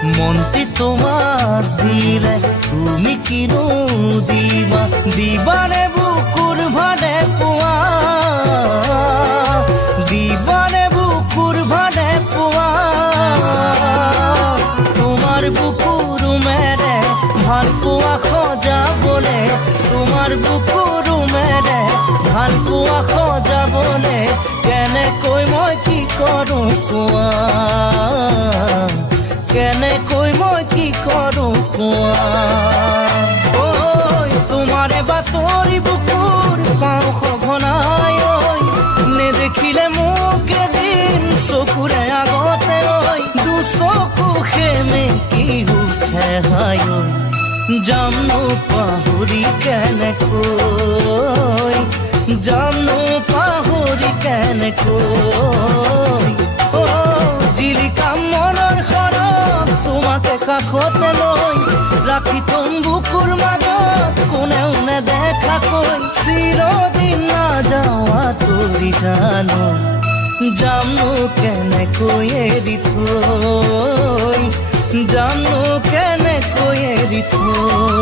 মনটি তোমাৰ দিলে তুমি কিনো দিবা, দিবানে বুকুৰ ভাড়ে পোৱা, দিবানে বুকুৰ ভাড়ে পোৱা। তোমাৰ বুকুৰ মেৰে ভাল পোৱা সজাবলে, তোমাৰ বুকুৰ মেৰে ভাল পোৱা সজাবলে কেনেকৈ মই কি কৰো কোৱা, কেনেকৈ মই কি কৰো কোৱা। ঐ তোমাৰে বাতৰি বুকুৰ পাওঁ সঘনাই, ঐ নেদেখিলে মোক এদিন চকুৰে আগতে, ঐ দুচকু সেমেকি উঠে হাই, ঐ যামনো পাহৰি কেনেকৈ, যামনো পাহৰি কেনেকৈ। ও জিলিকা মনৰ সৰগ তোমাকে কাষতে লৈ, ৰাখি থম বুকুৰ মাজত কোনেও নেদেখাকৈ, চিৰদিন নাযাৱা তৰি জানো, যামনো কেনেকৈ এৰি থৈ, যামনো কেনেকৈ এৰি থৈ।